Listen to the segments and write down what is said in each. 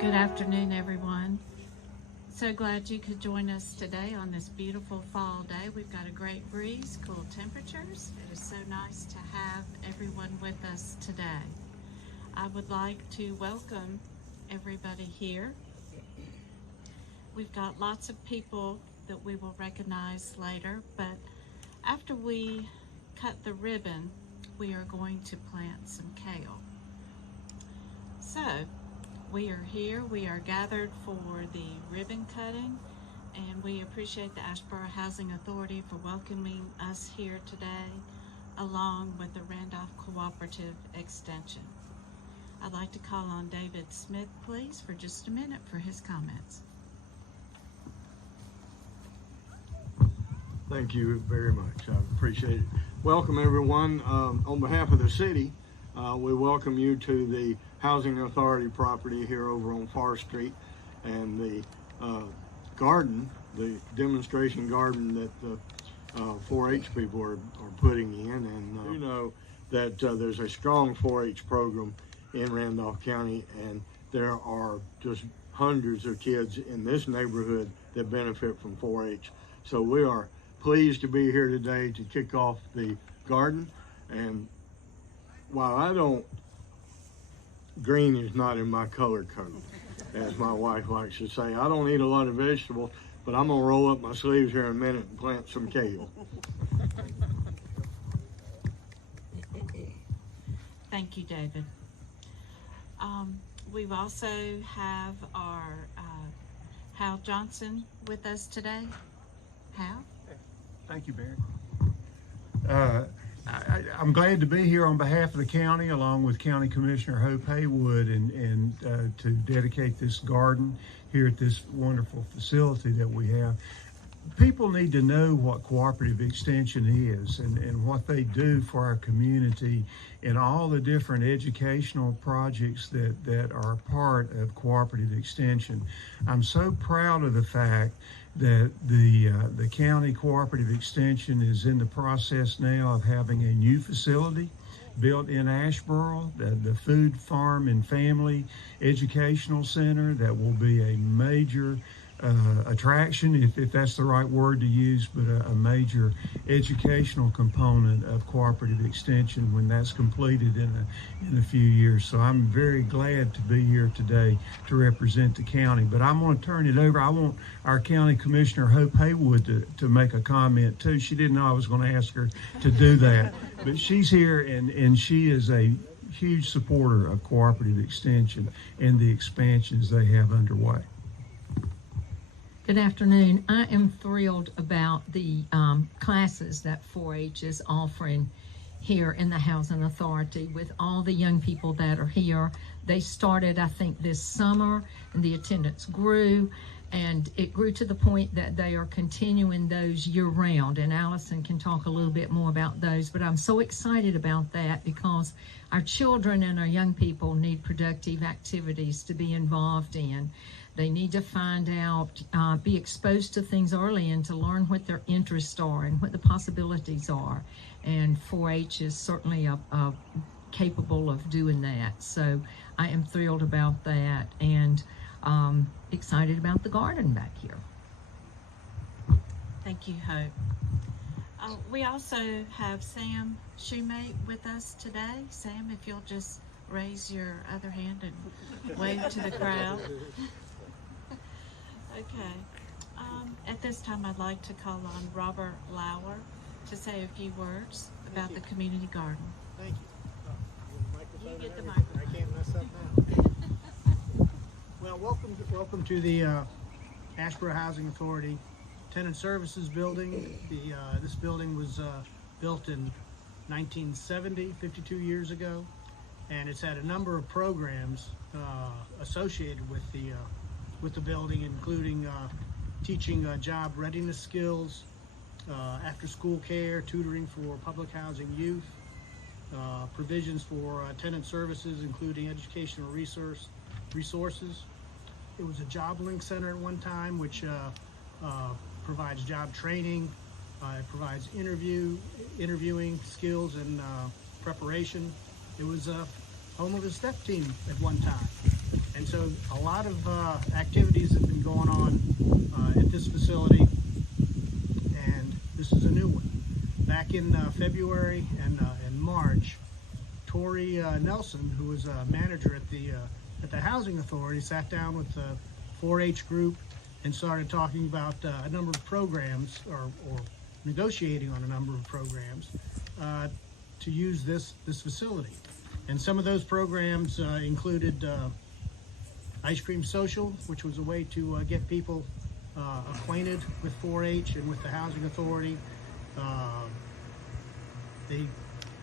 Good afternoon, everyone. So glad you could join us today on this beautiful fall day. We've got a great breeze, cool temperatures. It is so nice to have everyone with us today. I would like to welcome everybody here. We've got lots of people that we will recognize later, but after we cut the ribbon, we are going to plant some kale. So, we are here, we are gathered for the ribbon cutting, and we appreciate the Asheboro Housing Authority for welcoming us here today, along with the Randolph Cooperative Extension. I'd like to call on David Smith, please, for just a minute for his comments. Thank you very much. I appreciate it. Welcome, everyone. On behalf of the city, we welcome you to the Housing Authority property here over on Forest Street, and the garden, the demonstration garden that the 4-H people are putting in. And you know that there's a strong 4-H program in Randolph County, and there are just hundreds of kids in this neighborhood that benefit from 4-H. So we are pleased to be here today to kick off the garden. And while green is not in my color code, as my wife likes to say. I don't eat a lot of vegetables, but I'm gonna roll up my sleeves here in a minute and plant some kale. Thank you, David. We also have our Hal Johnson with us today. Hal? Thank you, Barry. I'm glad to be here on behalf of the county, along with County Commissioner Hope Haywood, and to dedicate this garden here at this wonderful facility that we have. People need to know what cooperative extension is and what they do for our community and all the different educational projects that are part of cooperative extension. I'm so proud of the fact that the county cooperative extension is in the process now of having a new facility built in Asheboro, the Food, Farm, and Family Educational Center that will be a major attraction, if that's the right word to use, but a major educational component of cooperative extension when that's completed in a few years. So I'm very glad to be here today to represent the county. But I'm going to turn it over. I want our County Commissioner Hope Haywood to make a comment too. She didn't know I was going to ask her to do that, but she's here, and she is a huge supporter of cooperative extension and the expansions they have underway. Good afternoon. I am thrilled about the classes that 4-H is offering here in the Housing Authority with all the young people that are here. They started, I think, this summer, and the attendance grew, and it grew to the point that they are continuing those year-round, and Allison can talk a little bit more about those, but I'm so excited about that because our children and our young people need productive activities to be involved in. They need to find out, be exposed to things early and to learn what their interests are and what the possibilities are. And 4-H is certainly capable of doing that. So I am thrilled about that and excited about the garden back here. Thank you, Hope. We also have Sam Shoemate with us today. Sam, if you'll just raise your other hand and wave to the crowd. Okay. At this time, I'd like to call on Robert Lauer to say a few words about the community garden. Thank you. You get the microphone. I can't mess up now. Well, welcome to the Asheboro Housing Authority Tenant Services Building. This building was built in 1970, 52 years ago, and it's had a number of programs associated with the building, including teaching job readiness skills, after-school care, tutoring for public housing youth, provisions for tenant services, including educational resources. It was a job link center at one time, which provides job training, It provides interviewing skills and preparation. It was home of a step team at one time. And so a lot of activities have been going on at this facility, and this is a new one. Back in February and March, Tori Nelson, who was a manager at the Housing Authority, sat down with the 4-H group and started talking about a number of programs, or negotiating on a number of programs to use this facility. And some of those programs included Ice Cream Social, which was a way to get people acquainted with 4-H and with the Housing Authority. They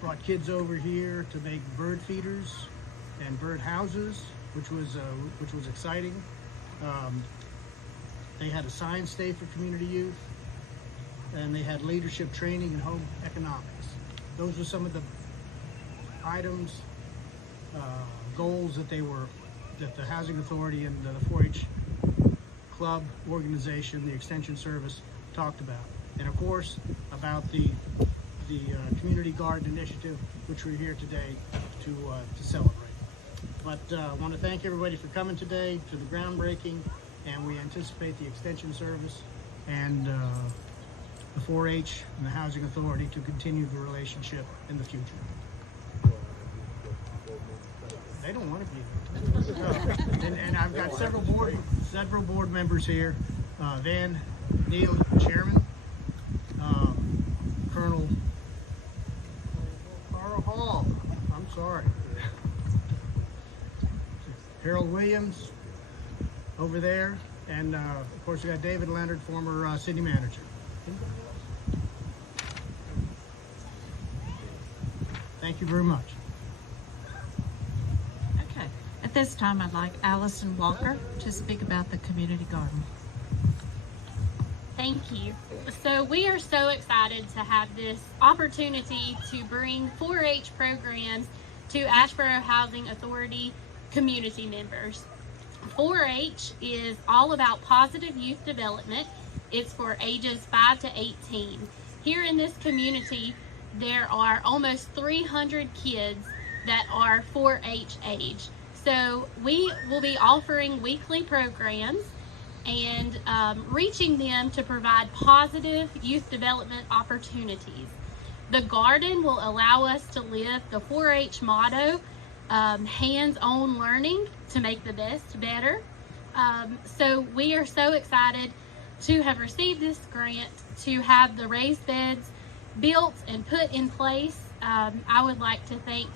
brought kids over here to make bird feeders and bird houses, which was exciting. They had a science day for community youth, and they had leadership training and home economics. Those were some of the items, goals that the Housing Authority and the 4-H club organization, the Extension Service, talked about. And of course, about the Community Garden Initiative, which we're here today to celebrate. But I want to thank everybody for coming today to the groundbreaking, and we anticipate the Extension Service and the 4-H and the Housing Authority to continue the relationship in the future. They don't want to be here. And I've got several board members here. Van Neal, Chairman. Colonel Carl Hall, I'm sorry. Harold Williams over there. And of course we got David Leonard, former city manager. Thank you very much. Okay, at this time I'd like Allison Walker to speak about the community garden. Thank you. So we are so excited to have this opportunity to bring 4-H programs to Asheboro Housing Authority community members. 4-H is all about positive youth development. It's for ages 5 to 18. Here in this community, there are almost 300 kids that are 4-H age. So we will be offering weekly programs and reaching them to provide positive youth development opportunities. The garden will allow us to live the 4-H motto, hands-on learning to make the best better. So we are so excited to have received this grant to have the raised beds built and put in place. I would like to thank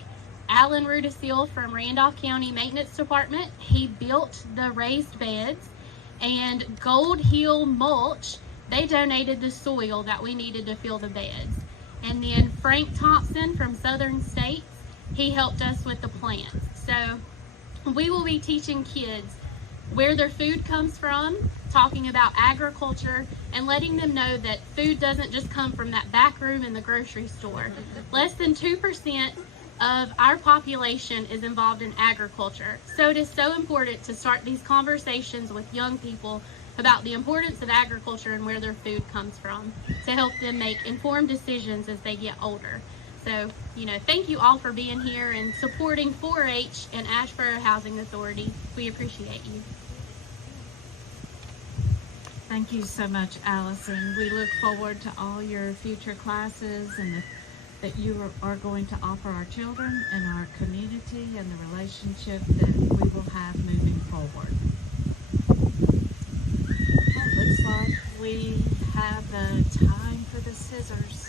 Alan Rudisil from Randolph County Maintenance Department. He built the raised beds, and Gold Hill Mulch, they donated the soil that we needed to fill the beds. And then Frank Thompson from Southern States, he helped us with the plants. So we will be teaching kids where their food comes from, talking about agriculture, and letting them know that food doesn't just come from that back room in the grocery store. Less than 2% of our population is involved in agriculture. So it is so important to start these conversations with young people about the importance of agriculture and where their food comes from to help them make informed decisions as they get older. So, thank you all for being here and supporting 4-H and Asheboro Housing Authority. We appreciate you. Thank you so much, Allison. We look forward to all your future classes and that you are going to offer our children and our community and the relationship that we will have moving forward. It looks like we have the time for the scissors.